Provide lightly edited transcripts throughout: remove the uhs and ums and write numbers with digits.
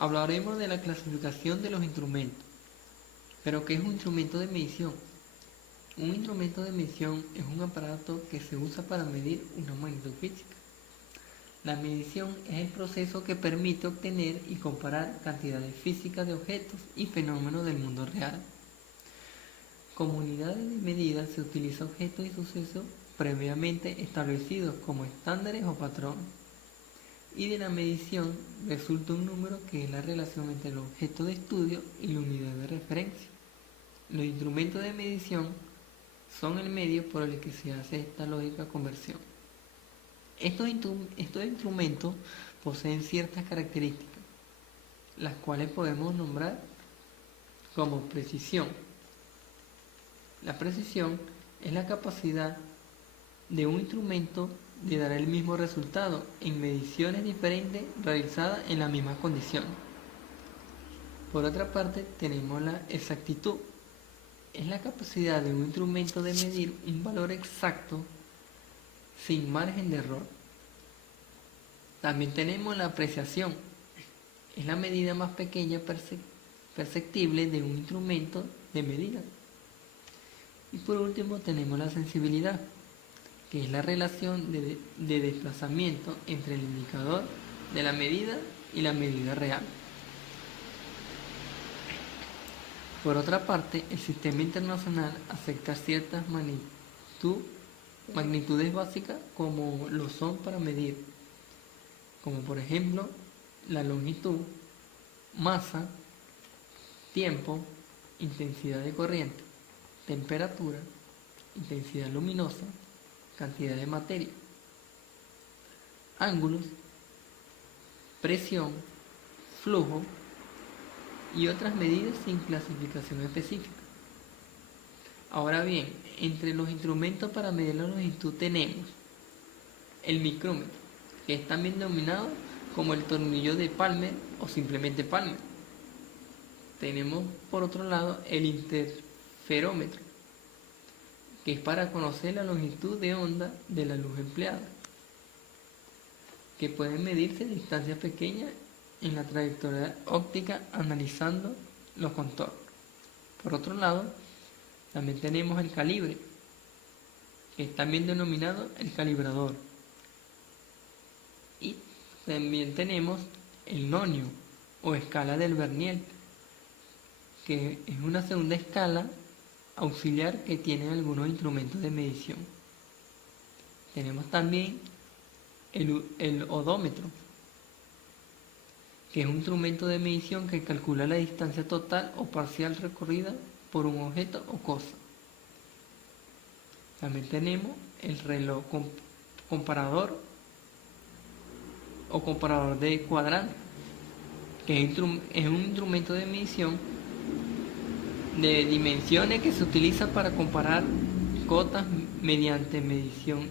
hablaremos de la clasificación de los instrumentos. ¿Pero qué es un instrumento de medición? Un instrumento de medición es un aparato que se usa para medir una magnitud física. La medición es el proceso que permite obtener y comparar cantidades físicas de objetos y fenómenos del mundo real. Como unidades de medida se utilizan objetos y sucesos previamente establecidos como estándares o patrones. Y de la medición resulta un número que es la relación entre el objeto de estudio y la unidad de referencia. Los instrumentos de medición son el medio por el que se hace esta lógica conversión. Estos instrumentos poseen ciertas características, las cuales podemos nombrar como precisión. La precisión es la capacidad de un instrumento de dar el mismo resultado en mediciones diferentes realizadas en la misma condición. Por otra parte, tenemos la exactitud. Es la capacidad de un instrumento de medir un valor exacto sin margen de error. También tenemos la apreciación. Es la medida más pequeña perceptible de un instrumento de medida. Y por último tenemos la sensibilidad, que es la relación de desplazamiento entre el indicador de la medida y la medida real. Por otra parte, el sistema internacional acepta ciertas magnitudes básicas como lo son para medir, como por ejemplo la longitud, masa, tiempo, intensidad de corriente, temperatura, intensidad luminosa, cantidad de materia, ángulos, presión, flujo y otras medidas sin clasificación específica. Ahora bien, entre los instrumentos para medir la longitud tenemos el micrómetro, que es también denominado como el tornillo de Palmer o simplemente Palmer. Tenemos por otro lado el interferómetro, que es para conocer la longitud de onda de la luz empleada, que puede medirse a distancias pequeñas en la trayectoria óptica analizando los contornos. Por otro lado, también tenemos el calibre, que es también denominado el calibrador. Y también tenemos el nonio o escala del Vernier, que es una segunda escala auxiliar que tienen algunos instrumentos de medición. Tenemos también el odómetro, que es un instrumento de medición que calcula la distancia total o parcial recorrida por un objeto o cosa. También tenemos el reloj comparador o comparador de cuadrantes, que es un instrumento de medición de dimensiones que se utiliza para comparar cotas mediante medición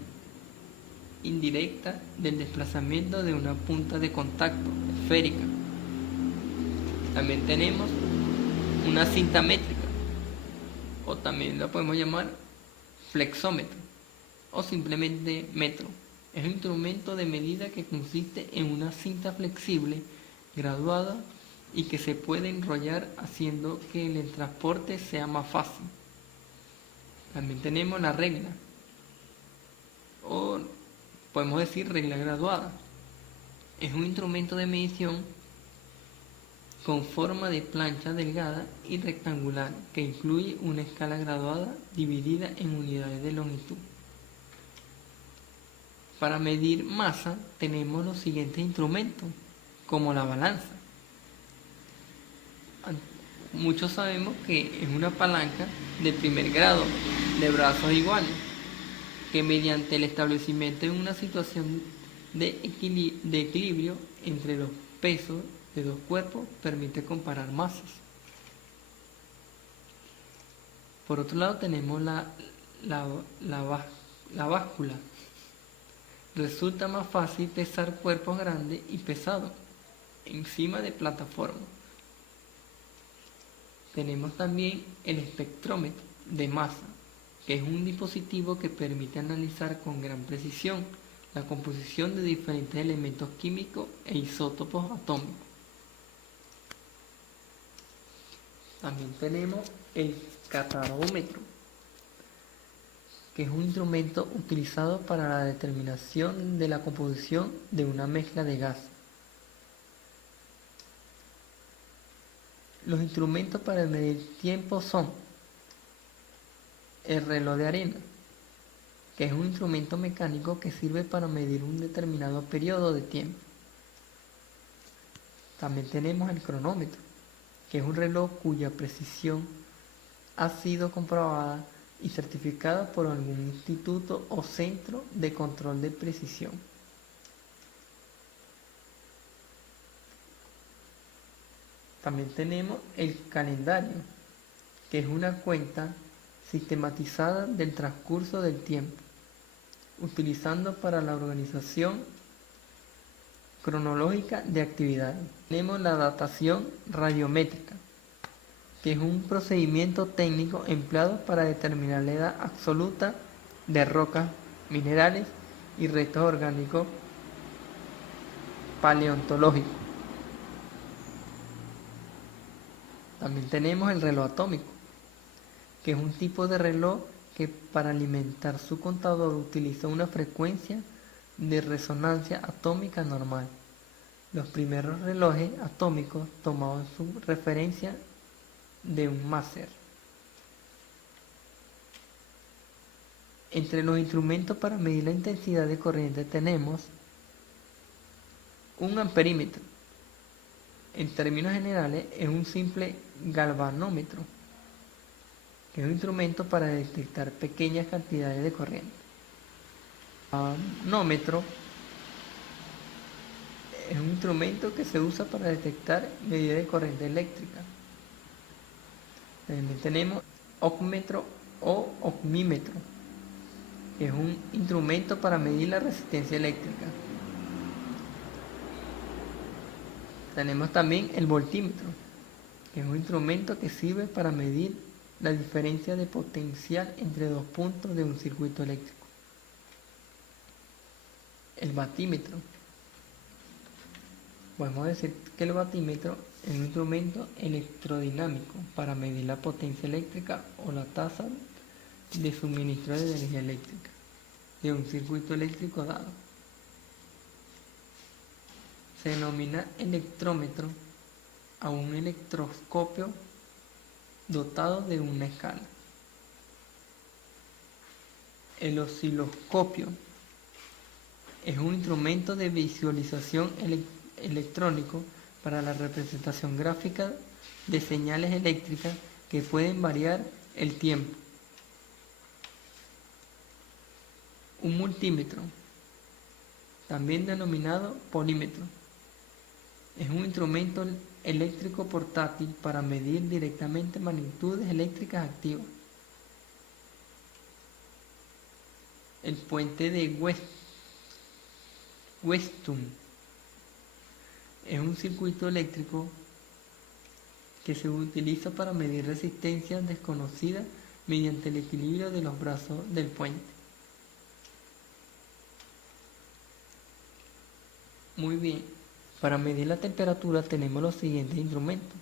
indirecta del desplazamiento de una punta de contacto esférica. También tenemos una cinta métrica, o también la podemos llamar flexómetro o simplemente metro. Es un instrumento de medida que consiste en una cinta flexible graduada y que se puede enrollar haciendo que el transporte sea más fácil. También tenemos la regla, o podemos decir regla graduada. Es un instrumento de medición con forma de plancha delgada y rectangular que incluye una escala graduada dividida en unidades de longitud. Para medir masa tenemos los siguientes instrumentos, como la balanza. Muchos sabemos que es una palanca de primer grado de brazos iguales, que mediante el establecimiento de una situación de equilibrio entre los pesos de dos cuerpos permite comparar masas. Por otro lado tenemos la báscula. Resulta más fácil pesar cuerpos grandes y pesados encima de plataformas. Tenemos también el espectrómetro de masa, que es un dispositivo que permite analizar con gran precisión la composición de diferentes elementos químicos e isótopos atómicos. También tenemos el catarómetro, que es un instrumento utilizado para la determinación de la composición de una mezcla de gas. Los instrumentos para medir tiempo son el reloj de arena, que es un instrumento mecánico que sirve para medir un determinado periodo de tiempo. También tenemos el cronómetro, que es un reloj cuya precisión ha sido comprobada y certificada por algún instituto o centro de control de precisión. También tenemos el calendario, que es una cuenta sistematizada del transcurso del tiempo, utilizando para la organización cronológica de actividades. Tenemos la datación radiométrica, que es un procedimiento técnico empleado para determinar la edad absoluta de rocas, minerales y restos orgánicos paleontológicos. También tenemos el reloj atómico, que es un tipo de reloj que para alimentar su contador utiliza una frecuencia de resonancia atómica normal. Los primeros relojes atómicos tomaban su referencia de un máser. Entre los instrumentos para medir la intensidad de corriente tenemos un amperímetro. En términos generales es un simple galvanómetro, que es un instrumento para detectar pequeñas cantidades de corriente. El manómetro es un instrumento que se usa para detectar medidas de corriente eléctrica. También tenemos ohmímetro o ohmímetro, que es un instrumento para medir la resistencia eléctrica. Tenemos también el voltímetro, que es un instrumento que sirve para medir la diferencia de potencial entre dos puntos de un circuito eléctrico. El batímetro. Podemos decir que el batímetro es un instrumento electrodinámico para medir la potencia eléctrica o la tasa de suministro de energía eléctrica de un circuito eléctrico dado. Se denomina electrómetro a un electroscopio dotado de una escala. El osciloscopio es un instrumento de visualización electrónico para la representación gráfica de señales eléctricas que pueden variar el tiempo. Un multímetro, también denominado polímetro, es un instrumento eléctrico portátil para medir directamente magnitudes eléctricas activas. El puente de Weston es un circuito eléctrico que se utiliza para medir resistencias desconocidas mediante el equilibrio de los brazos del puente. Muy bien, para medir la temperatura tenemos los siguientes instrumentos.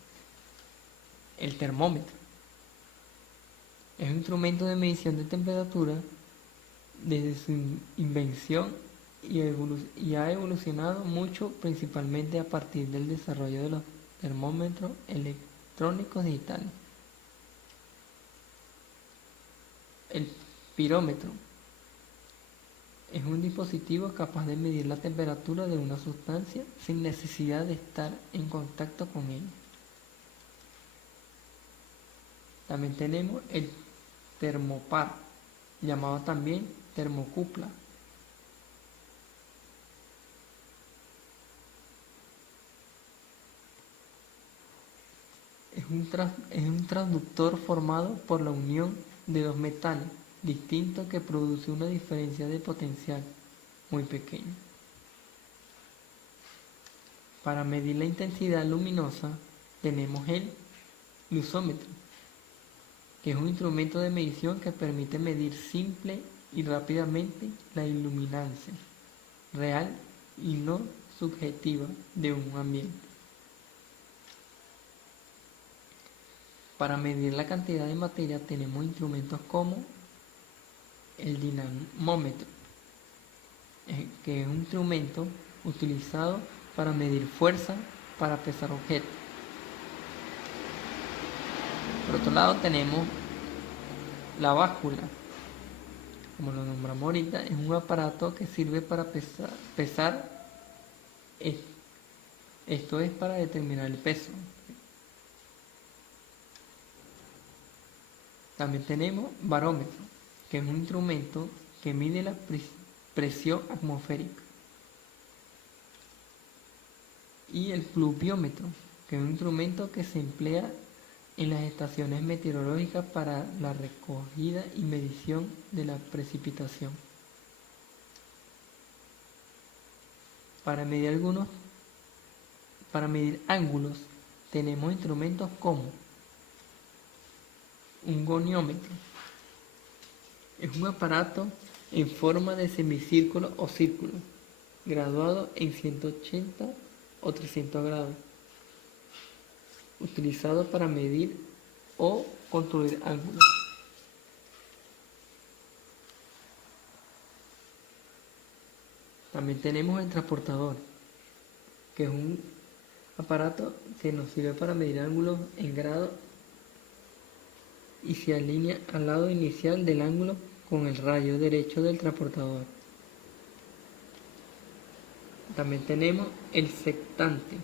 El termómetro es un instrumento de medición de temperatura. Desde su invención y ha evolucionado mucho, principalmente a partir del desarrollo de los termómetros electrónicos digitales. El pirómetro es un dispositivo capaz de medir la temperatura de una sustancia sin necesidad de estar en contacto con ella. También tenemos el termopar, llamado también termocupla. Es un transductor formado por la unión de dos metales distintos que produce una diferencia de potencial muy pequeña. Para medir la intensidad luminosa tenemos el luzómetro, que es un instrumento de medición que permite medir simple y rápidamente la iluminancia real y no subjetiva de un ambiente. Para medir la cantidad de materia tenemos instrumentos como el dinamómetro, que es un instrumento utilizado para medir fuerza para pesar objetos. Por otro lado tenemos la báscula, como lo nombramos ahorita, es un aparato que sirve para pesar, esto es para determinar el peso. También tenemos barómetro, que es un instrumento que mide la presión atmosférica. Y el pluviómetro, que es un instrumento que se emplea en las estaciones meteorológicas para la recogida y medición de la precipitación. Para medir ángulos, tenemos instrumentos como un goniómetro. Es un aparato en forma de semicírculo o círculo, graduado en 180 o 300 grados, utilizado para medir o construir ángulos. También tenemos el transportador, que es un aparato que nos sirve para medir ángulos en grado y se alinea al lado inicial del ángulo con el rayo derecho del transportador. También tenemos el sectante,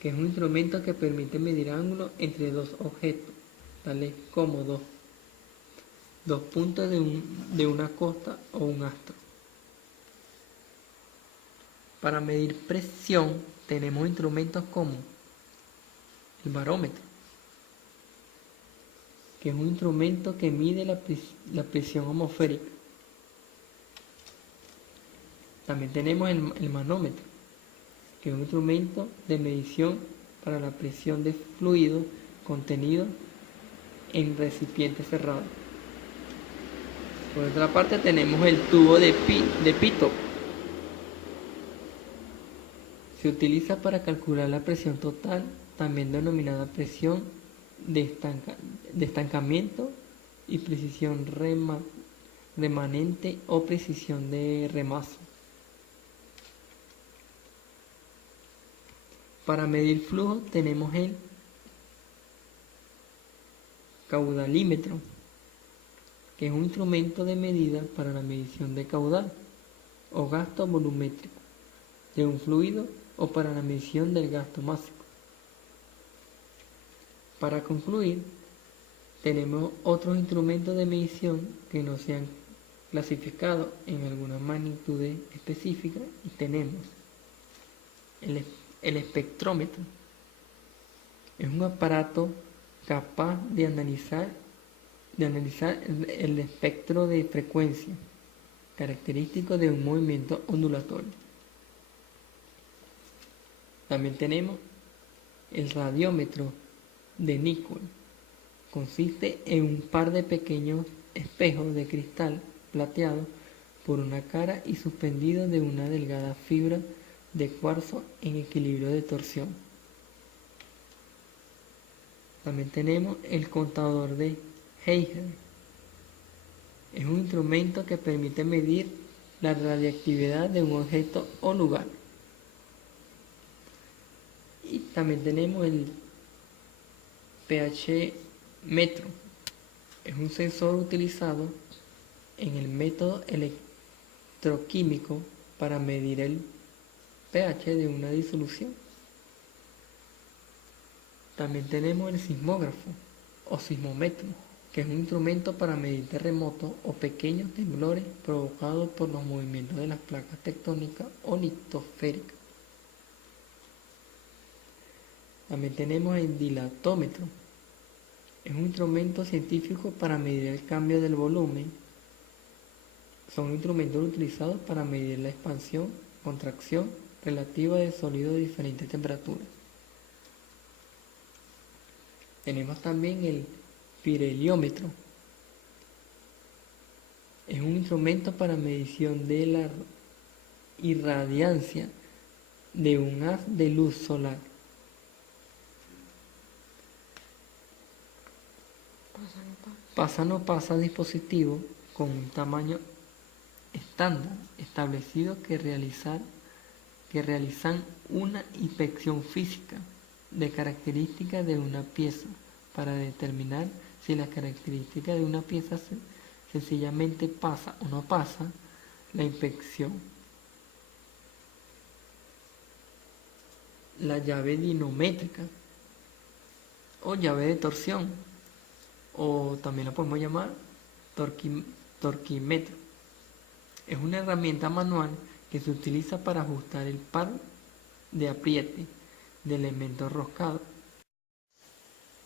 que es un instrumento que permite medir ángulos entre dos objetos, tales como dos puntos de una costa o un astro. Para medir presión tenemos instrumentos como el barómetro, que es un instrumento que mide la presión atmosférica. También tenemos el manómetro, que es un instrumento de medición para la presión de fluido contenido en recipientes cerrados. Por otra parte tenemos el tubo de Pitov. Se utiliza para calcular la presión total, también denominada presión de estancamiento y precisión remanente o precisión de remazo. Para medir flujo tenemos el caudalímetro, que es un instrumento de medida para la medición de caudal o gasto volumétrico de un fluido o para la medición del gasto másico. Para concluir, tenemos otros instrumentos de medición que no se han clasificado en alguna magnitud específica y tenemos el espectrómetro. Es un aparato capaz de analizar el espectro de frecuencia característico de un movimiento ondulatorio. También tenemos el radiómetro de Nicholl. Consiste en un par de pequeños espejos de cristal plateado por una cara y suspendido de una delgada fibra de cuarzo en equilibrio de torsión. También tenemos el contador de Geiger. Es un instrumento que permite medir la radiactividad de un objeto o lugar. Y también tenemos el pH metro. Es un sensor utilizado en el método electroquímico para medir el pH de una disolución. También tenemos el sismógrafo o sismómetro, que es un instrumento para medir terremotos o pequeños temblores provocados por los movimientos de las placas tectónicas o litosféricas. También tenemos el dilatómetro. Es un instrumento científico para medir el cambio del volumen. Son instrumentos utilizados para medir la expansión, contracción relativa de sólidos de diferentes temperaturas. Tenemos también el pirheliómetro. Es un instrumento para medición de la irradiancia de un haz de luz solar. Pasa no pasa dispositivo con un tamaño estándar establecido que realizan una inspección física de características de una pieza para determinar si las características de una pieza sencillamente pasa o no pasa la inspección. La llave dinamométrica o llave de torsión, o también la podemos llamar torquímetro. Es una herramienta manual que se utiliza para ajustar el par de apriete de elementos roscados.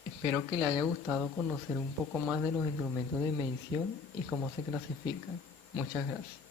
Espero que le haya gustado conocer un poco más de los instrumentos de medición y cómo se clasifican. Muchas gracias.